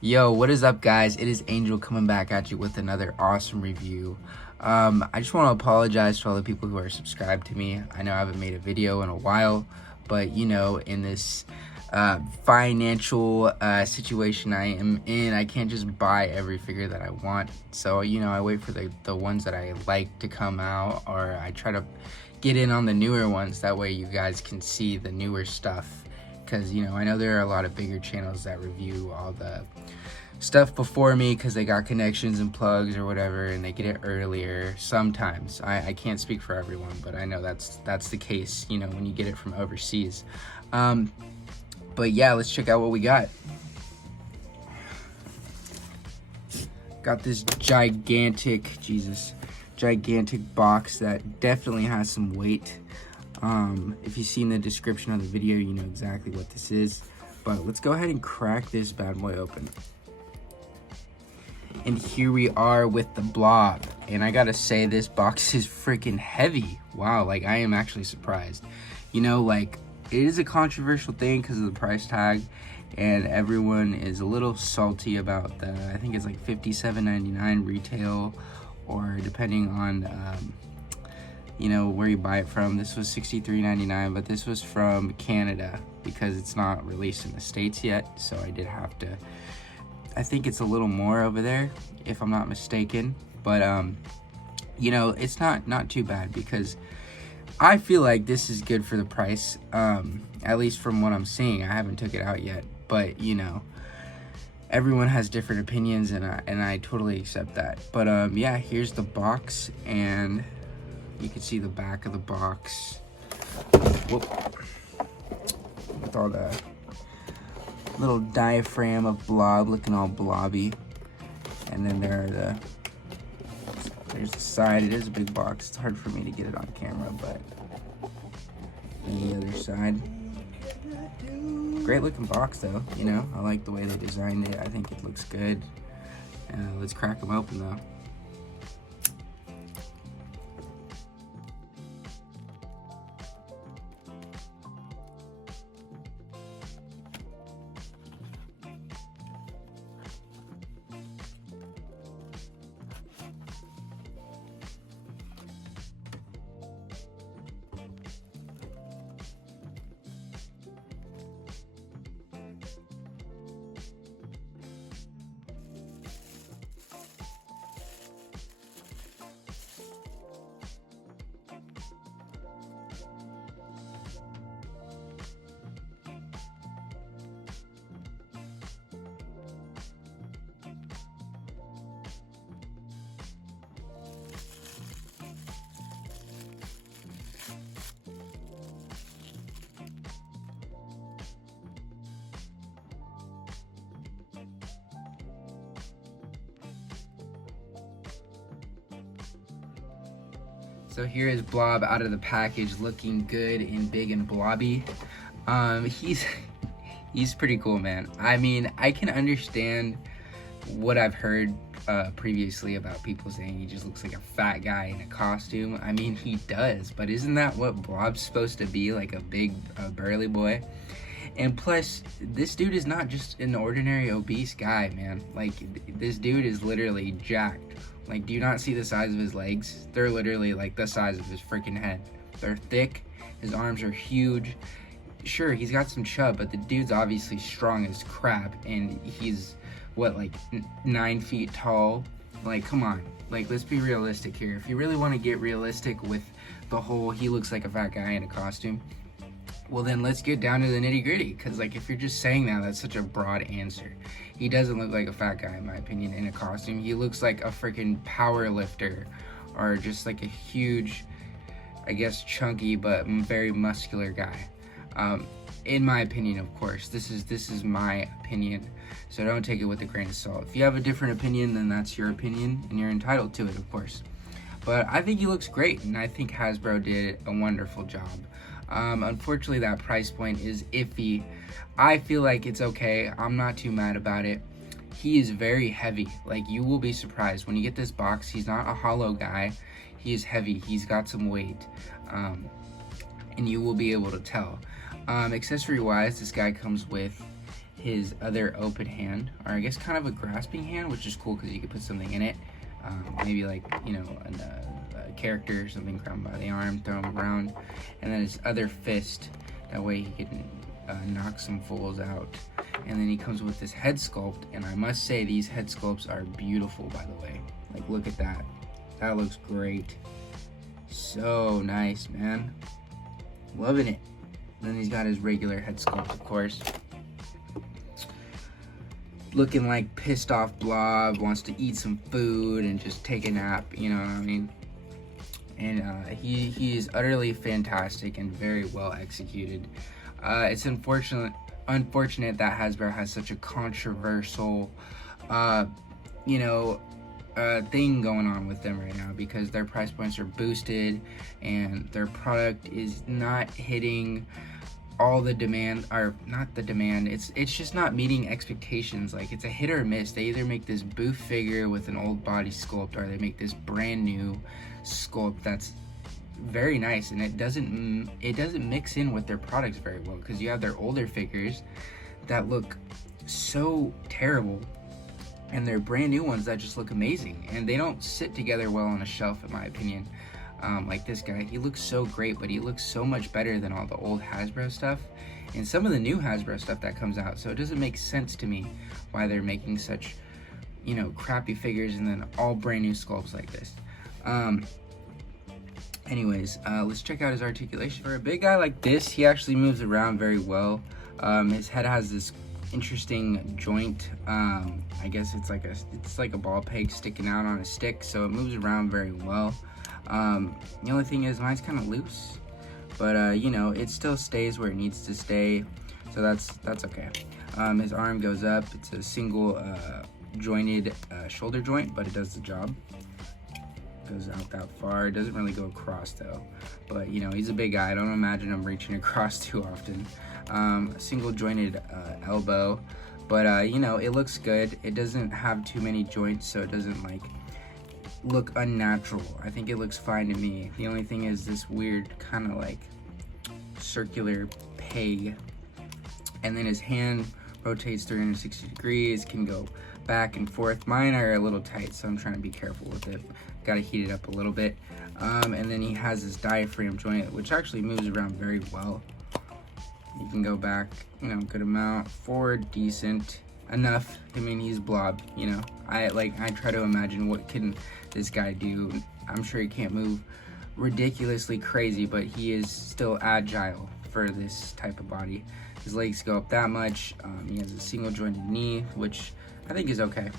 Yo, what is up, guys? It is Angel coming back at you with another awesome review. I just want to apologize to all the people who are subscribed to me. I know I haven't made a video in a while, but in this financial situation I am in, I can't just buy every figure that I want. So, I wait for the ones that I like to come out, or I try to get in on the newer ones. That way you guys can see the newer stuff. Because, I know there are a lot of bigger channels that review all the stuff before me because they got connections and plugs or whatever, and they get it earlier sometimes. I can't speak for everyone, but I know that's the case, when you get it from overseas. But yeah, let's check out what we got. Got this gigantic box that definitely has some weight. If you see in the description of the video, you know exactly what this is. But let's go ahead and crack this bad boy open. And here we are with the blob. And I gotta say, this box is freaking heavy. Wow, like I am actually surprised. Like it is a controversial thing because of the price tag. And everyone is a little salty about I think it's like $57.99 retail, or depending on where you buy it from. This was $63.99, but this was from Canada because it's not released in the States yet. So I did have to, I think it's a little more over there if I'm not mistaken. But it's not too bad because I feel like this is good for the price, at least from what I'm seeing. I haven't took it out yet, but everyone has different opinions, and I totally accept that. But yeah, here's the box, and you can see the back of the box. Whoop. With all the little diaphragm of blob looking all blobby. And then there's the side. It is a big box. It's hard for me to get it on camera, but the other side. Great looking box though, I like the way they designed it. I think it looks good. Let's crack them open though. So here is Blob out of the package, looking good and big and blobby. He's pretty cool, man. I mean, I can understand what I've heard previously about people saying he just looks like a fat guy in a costume. I mean, he does, but isn't that what Blob's supposed to be, like a big burly boy? And plus, this dude is not just an ordinary obese guy, man. Like, this dude is literally jacked. Like, do you not see the size of his legs? They're literally like the size of his freaking head. They're thick. His arms are huge. Sure, he's got some chub, but the dude's obviously strong as crap. And he's, what, like 9 feet tall? Like, come on. Like, let's be realistic here. If you really want to get realistic with the whole he looks like a fat guy in a costume, well then let's get down to the nitty gritty. Because like, if you're just saying that, that's such a broad answer. He doesn't look like a fat guy in my opinion in a costume. He looks like a freaking power lifter, or just like a huge, I guess chunky but very muscular guy. In my opinion, of course. This is my opinion, so don't take it with a grain of salt. If you have a different opinion, then that's your opinion and you're entitled to it, of course. But I think he looks great, and I think Hasbro did a wonderful job. Unfortunately, that price point is iffy. I feel like it's okay. I'm not too mad about it. He is very heavy. Like, you will be surprised when you get this box. He's not a hollow guy. He is heavy. He's got some weight. And you will be able to tell. Accessory wise, this guy comes with his other open hand, or I guess kind of a grasping hand, which is cool because you could put something in it. Maybe like, you know, a character or something, grab him by the arm, throw him around, and then his other fist, that way he can knock some fools out. And then he comes with this head sculpt, and I must say these head sculpts are beautiful, by the way. Like, look at that. That looks great. So nice, man. Loving it. And then he's got his regular head sculpt, of course. Looking like pissed off blob, wants to eat some food and just take a nap, you know what I mean? And he is utterly fantastic and very well executed. It's unfortunate that Hasbro has such a controversial, thing going on with them right now, because their price points are boosted and their product is not hitting all the demand, or not the demand, it's just not meeting expectations. Like, it's a hit or miss. They either make this booth figure with an old body sculpt, or they make this brand new sculpt that's very nice, and it doesn't mix in with their products very well, because you have their older figures that look so terrible and they're brand new ones that just look amazing, and they don't sit together well on a shelf, in my opinion. Like this guy, he looks so great, but he looks so much better than all the old Hasbro stuff and some of the new Hasbro stuff that comes out. So it doesn't make sense to me why they're making such, you know, crappy figures and then all brand new sculpts like this. Anyways, let's check out his articulation. For a big guy like this, he actually moves around very well. His head has this interesting joint. I guess it's like a ball peg sticking out on a stick, so it moves around very well. The only thing is mine's kind of loose, but you know, it still stays where it needs to stay, so that's okay. His arm goes up. It's a single jointed shoulder joint, but it does the job. Goes out that far. It doesn't really go across though, but you know, he's a big guy. I don't imagine him reaching across too often. Single jointed elbow, but you know, it looks good. It doesn't have too many joints, so it doesn't like look unnatural. I think it looks fine to me. The only thing is this weird kind of like circular peg, and then his hand rotates 360 degrees, can go back and forth. Mine are a little tight, so I'm trying to be careful with it. Gotta heat it up a little bit. And then he has this diaphragm joint, which actually moves around very well. You can go back, you know, good amount, forward, decent enough. I mean, he's blob, you know. I try to imagine what can this guy do. I'm sure he can't move ridiculously crazy, but he is still agile for this type of body. His legs go up that much. He has a single jointed knee, which I think is okay.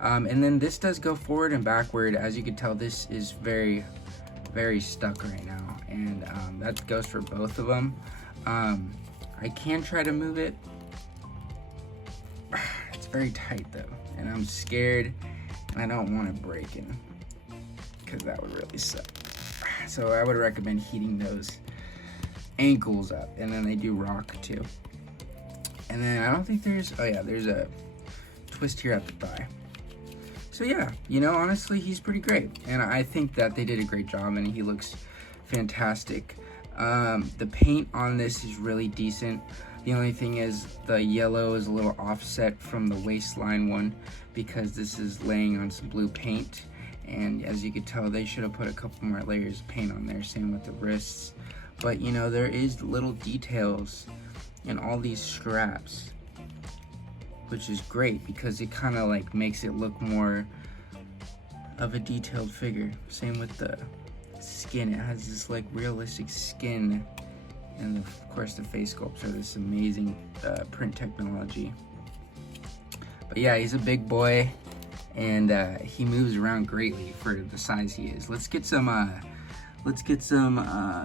And then this does go forward and backward. As you can tell, this is very, very stuck right now, and that goes for both of them. I can try to move it. It's very tight though, and I'm scared, and I don't want to break it, because that would really suck. So I would recommend heating those ankles up, and then they do rock too. And then I don't think there's a twist here at the thigh. So yeah, you know, honestly, he's pretty great, and I think that they did a great job, and he looks fantastic. The paint on this is really decent. The only thing is the yellow is a little offset from the waistline one, because this is laying on some blue paint, and as you can tell, they should have put a couple more layers of paint on there. Same with the wrists. But you know, there is little details in all these straps, which is great, because it kind of like makes it look more of a detailed figure. Same with the skin. It has this like realistic skin, and of course the face sculpts are this amazing print technology. But yeah, he's a big boy, and he moves around greatly for the size he is. Let's get some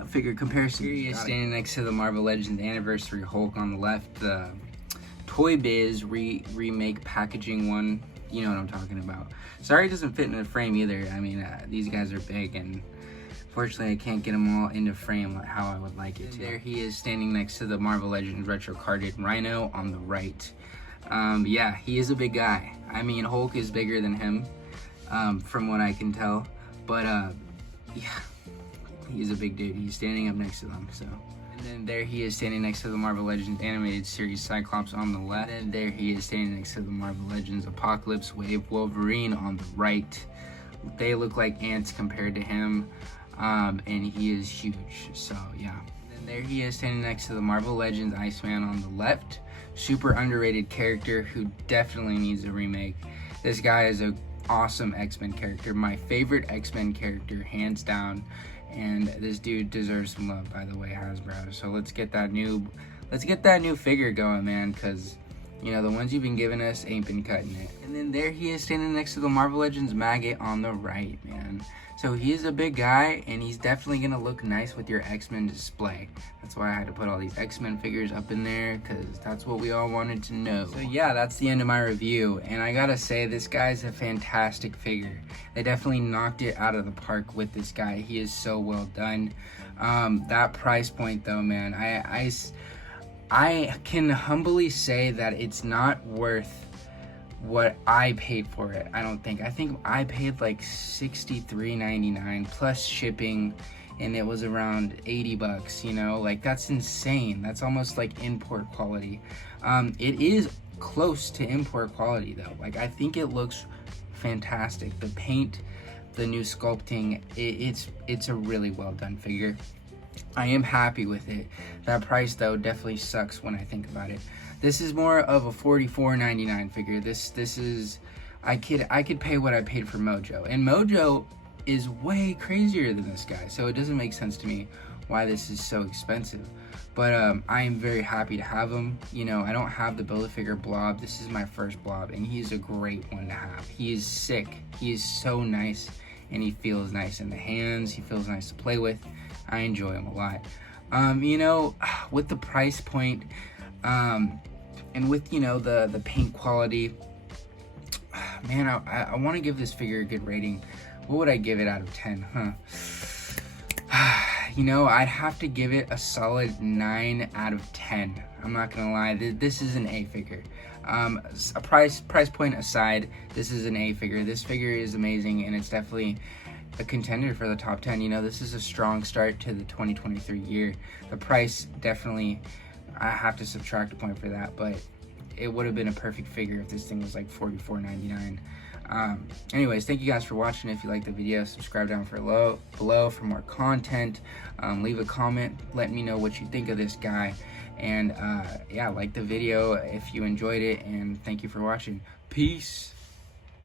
figure comparison. Here he is standing next to the Marvel Legends Anniversary Hulk on the left, the Toy Biz remake packaging one. You know what I'm talking about. Sorry it doesn't fit in the frame either. I mean, these guys are big, and fortunately I can't get them all into frame how I would like it to. There he is standing next to the Marvel Legends retro carded Rhino on the right. Yeah, he is a big guy. I mean, Hulk is bigger than him, from what I can tell. But yeah, he's a big dude. He's standing up next to them. So And then there he is standing next to the Marvel Legends animated series Cyclops on the left. And there he is standing next to the Marvel Legends Apocalypse Wave Wolverine on the right. They look like ants compared to him, and he is huge, so yeah. And there he is standing next to the Marvel Legends Iceman on the left. Super underrated character who definitely needs a remake. This guy is an awesome X-Men character, my favorite X-Men character, hands down. And this dude deserves some love, by the way, Hasbro. So let's get that new figure going, man, because you know the ones you've been giving us ain't been cutting it. And then there he is standing next to the Marvel Legends Maggot on the right, man. So he's a big guy, and he's definitely gonna look nice with your X-Men display. That's why I had to put all these X-Men figures up in there, because that's what we all wanted to know. So yeah, that's the end of my review, and I gotta say, this guy's a fantastic figure. They definitely knocked it out of the park with this guy. He is so well done. That price point though, man, I can humbly say that it's not worth what I paid for it. I think I paid like $63.99 plus shipping, and it was around 80 bucks, you know, like that's insane. That's almost like import quality. It is close to import quality though. Like I think it looks fantastic. The paint, the new sculpting, it's a really well done figure. I am happy with it. That price though definitely sucks when I think about it. This is more of a $44.99 figure. This is, I could pay what I paid for Mojo, and Mojo is way crazier than this guy, so it doesn't make sense to me why this is so expensive. But I am very happy to have him. You know, I don't have the Build-A-Figure Blob. This is my first Blob, and he's a great one to have. He is sick. He is so nice, and he feels nice in the hands. He feels nice to play with. I enjoy him a lot. You know, with the price point, and with, you know, the paint quality, man, I want to give this figure a good rating. What would I give it out of 10, huh? You know, I'd have to give it a solid 9 out of 10. I'm not gonna lie, this is an A figure. A price point aside, this is an A figure. This figure is amazing, and it's definitely a contender for the top 10. You know, this is a strong start to the 2023 year. The price definitely, I have to subtract a point for that, but it would have been a perfect figure if this thing was like $44.99. Anyways, thank you guys for watching. If you liked the video, subscribe down below for more content. Leave a comment, let me know what you think of this guy, and yeah, like the video if you enjoyed it, and thank you for watching. Peace.